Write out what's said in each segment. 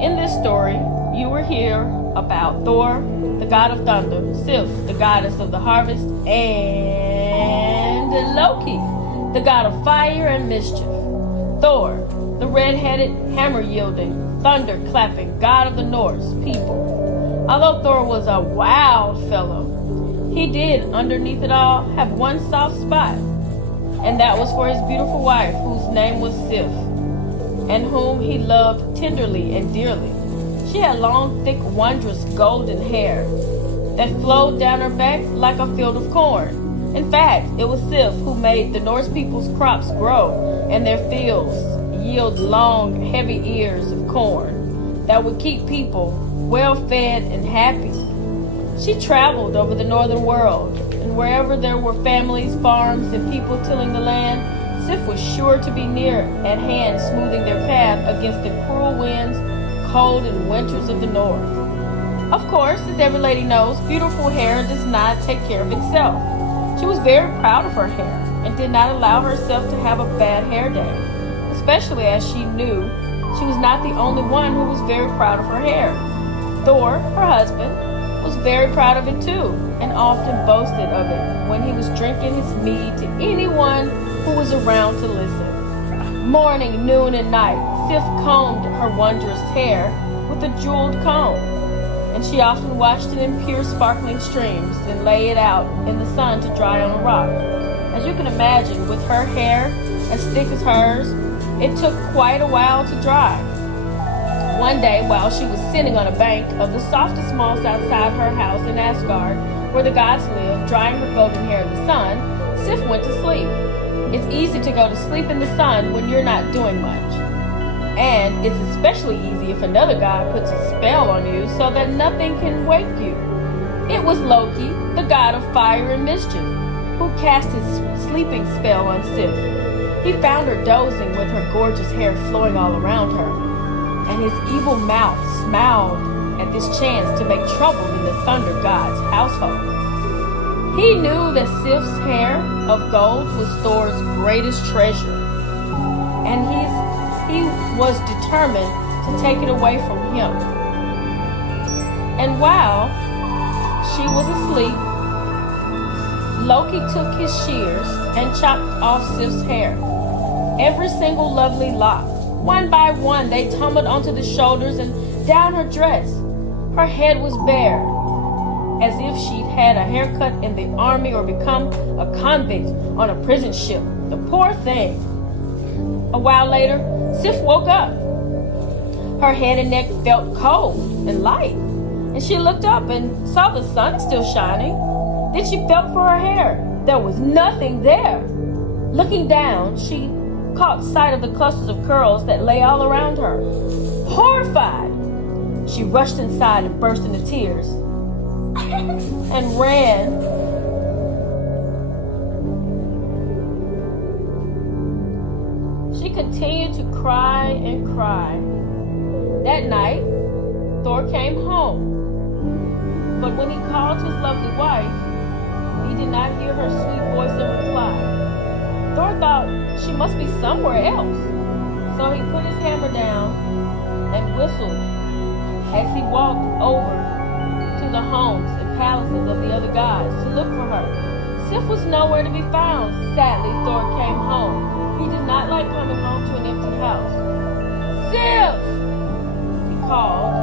In this story, you will hear about Thor, the god of thunder, Sif, the goddess of the harvest, and Loki, the god of fire and mischief. Thor, the red-headed, hammer-yielding, thunder-clapping god of the Norse people. Although Thor was a wild fellow, he did, underneath it all, have one soft spot, and that was for his beautiful wife, whose name was Sif, and whom he loved tenderly and dearly. She had long, thick, wondrous golden hair that flowed down her back like a field of corn. In fact, it was Sif who made the Norse people's crops grow and their fields yield long, heavy ears of corn that would keep people well fed and happy. She traveled over the northern world, and wherever there were families, farms, and people tilling the land, Sif was sure to be near at hand, smoothing their path against the cruel winds, cold and winters of the north. Of course, as every lady knows, beautiful hair does not take care of itself. She was very proud of her hair and did not allow herself to have a bad hair day, especially as she knew she was not the only one who was very proud of her hair. Thor, her husband, was very proud of it too, and often boasted of it when he was drinking his mead to anyone who was around to listen. Morning, noon, and night, Sif combed her wondrous hair with a jeweled comb, and she often washed it in pure sparkling streams, then lay it out in the sun to dry on a rock. As you can imagine, with her hair as thick as hers, it took quite a while to dry. One day, while she was sitting on a bank of the softest moss outside her house in Asgard, where the gods live, drying her golden hair in the sun, Sif went to sleep. It's easy to go to sleep in the sun when you're not doing much. And it's especially easy if another god puts a spell on you so that nothing can wake you. It was Loki, the god of fire and mischief, who cast his sleeping spell on Sif. He found her dozing with her gorgeous hair flowing all around her, and his evil mouth smiled at this chance to make trouble in the thunder god's household. He knew that Sif's hair of gold was Thor's greatest treasure, and he was determined to take it away from him. And while she was asleep, Loki took his shears and chopped off Sif's hair, every single lovely lock. One by one, they tumbled onto the shoulders and down her dress. Her head was bare, as if she'd had a haircut in the army or become a convict on a prison ship. The poor thing. A while later, Sif woke up. Her head and neck felt cold and light, and she looked up and saw the sun still shining. Then she felt for her hair. There was nothing there. Looking down, she caught sight of the clusters of curls that lay all around her. Horrified, she rushed inside and burst into tears and ran. She continued to cry and cry. That night, Thor came home, but when he called his lovely wife, he did not hear her sweet voice in reply. Thor thought she must be somewhere else, so he put his hammer down and whistled as he walked over to the homes and palaces of the other gods to look for her. Sif was nowhere to be found. Sadly, Thor came home. He did not like coming home to an empty house. Sif! He called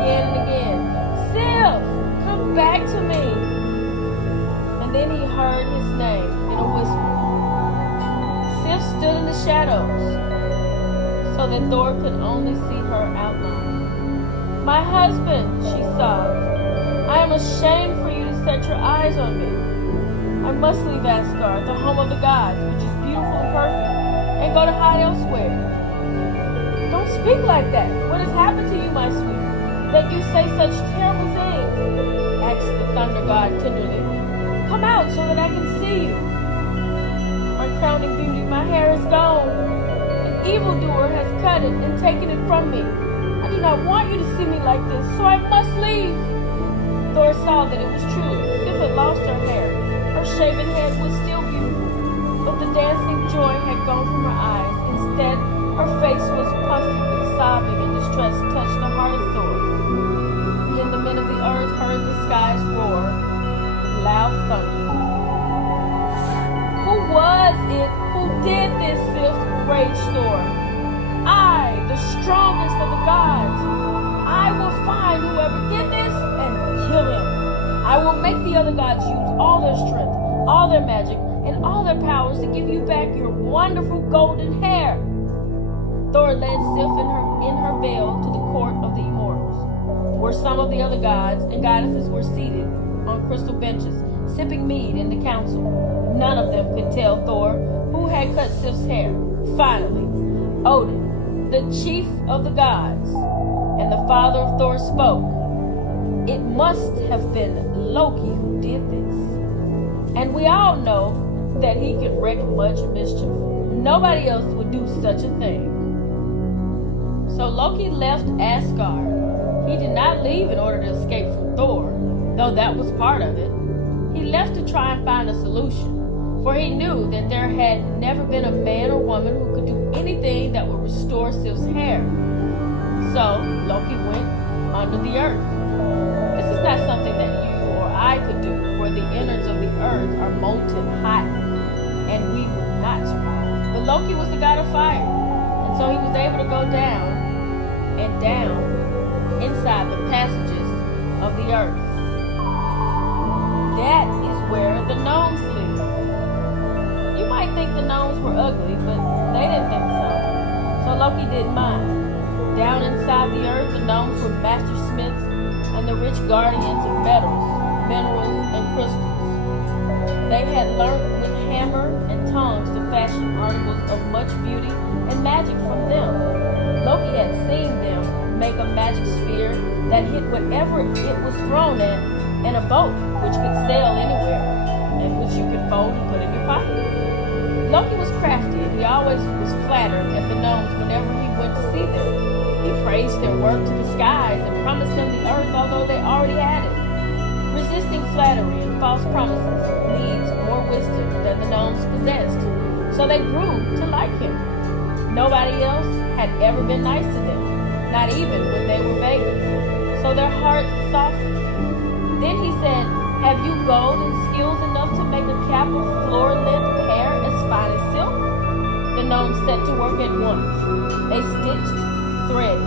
again and again. Sif, come back to me. And then he heard his name in a whisper. Sif stood in the shadows, so that Thor could only see her outline. My husband, she sobbed, I am ashamed for you to set your eyes on me. I must leave Asgard, the home of the gods, which is beautiful and perfect, and go to hide elsewhere. Don't speak like that. What has happened to you, my sweet, that you say such terrible things? Asked the thunder god tenderly. Come out so that I can see you. My crowning beauty, my hair is gone. An evildoer has cut it and taken it from me. I do not want you to see me like this, so I must leave. Thor saw that it was true. Sif had lost her hair. Her shaven head was still beautiful, but the dancing joy had gone from her eyes. Instead, her face was puffy with sobbing and distress touched the heart raged Thor. I, the strongest of the gods, I will find whoever did this and kill him. I will make the other gods use all their strength, all their magic, and all their powers to give you back your wonderful golden hair. Thor led Sif in her veil to the court of the immortals, where some of the other gods and goddesses were seated on crystal benches, sipping mead in the council. None of them could tell Thor who had cut Sif's hair. Finally, Odin, the chief of the gods and the father of Thor, spoke. It must have been Loki who did this. And we all know that he can wreak much mischief. Nobody else would do such a thing. So Loki left Asgard. He did not leave in order to escape from Thor, though that was part of it. He left to try and find a solution, for he knew that there had never been a man or woman who could do anything that would restore Sif's hair. So Loki went under the earth. This is not something that you or I could do, for the innards of the earth are molten hot, and we would not survive. But Loki was the god of fire, and so he was able to go down and down inside the passages of the earth. That is where the gnomes live. You might think the gnomes were ugly, but they didn't think so. So Loki didn't mind. Down inside the earth, the gnomes were master smiths and the rich guardians of metals, minerals, and crystals. They had learned with hammer and tongs to fashion articles of much beauty and magic from them. Loki had seen them make a magic sphere that hit whatever it was thrown at, and a boat which could sail anywhere, and which you could fold and put in your pocket. Loki was crafty, and he always was flattered at the gnomes whenever he went to see them. He praised their work to the skies and promised them the earth, although they already had it. Resisting flattery and false promises needs more wisdom than the gnomes possessed, so they grew to like him. Nobody else had ever been nice to them, not even when they were babies, so their hearts softened. Then he said, "Have you gold and skills enough to make a cap of floor-length hair as fine as silk?" The gnomes set to work at once. They stitched, threaded,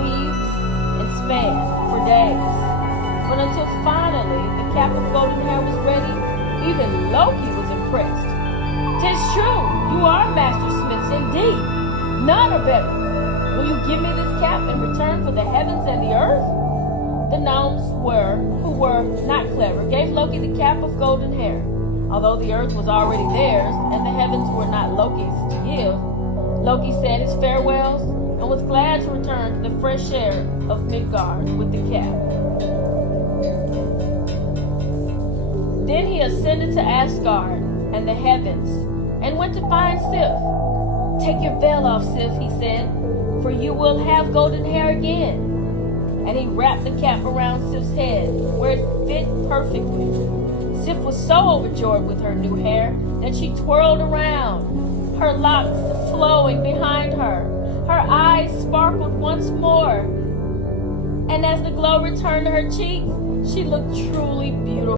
weaved, and span for days. But until finally the cap of golden hair was ready, even Loki was impressed. "'Tis true, you are master smiths indeed. None are better. Will you give me this cap in return for the heavens and the earth?" The gnomes who were not clever, gave Loki the cap of golden hair. Although the earth was already theirs, and the heavens were not Loki's to give, Loki said his farewells and was glad to return to the fresh air of Midgard with the cap. Then he ascended to Asgard and the heavens, and went to find Sif. "Take your veil off, Sif," he said, "for you will have golden hair again." And he wrapped the cap around Sif's head, where it fit perfectly. Sif was so overjoyed with her new hair that she twirled around, her locks flowing behind her. Her eyes sparkled once more, and as the glow returned to her cheeks, she looked truly beautiful.